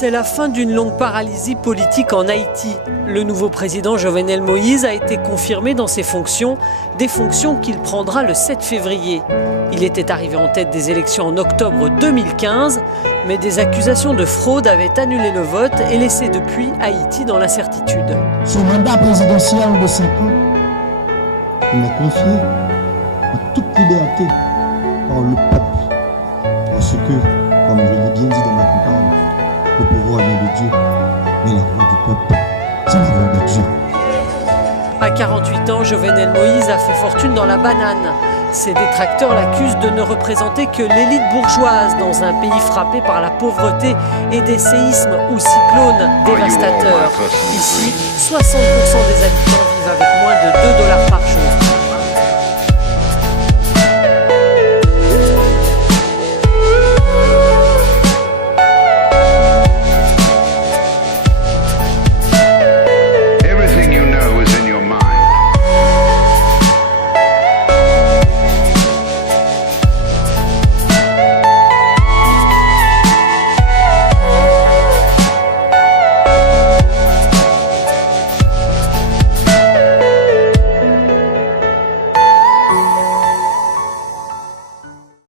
C'est la fin d'une longue paralysie politique en Haïti. Le nouveau président Jovenel Moïse a été confirmé dans ses fonctions, des fonctions qu'il prendra le 7 février. Il était arrivé en tête des élections en octobre 2015, mais des accusations de fraude avaient annulé le vote et laissé depuis Haïti dans l'incertitude. Son mandat présidentiel de 5 ans, il est confié en toute liberté par le peuple. Parce que, comme je l'ai bien dit dans ma campagne, le pouvoir vient de Dieu, mais la voix du peuple, c'est la voix de Dieu. À 48 ans, Jovenel Moïse a fait fortune dans la banane. Ses détracteurs l'accusent de ne représenter que l'élite bourgeoise dans un pays frappé par la pauvreté et des séismes ou cyclones dévastateurs. Ici, 60% des habitants vivent avec moins de $2 par jour.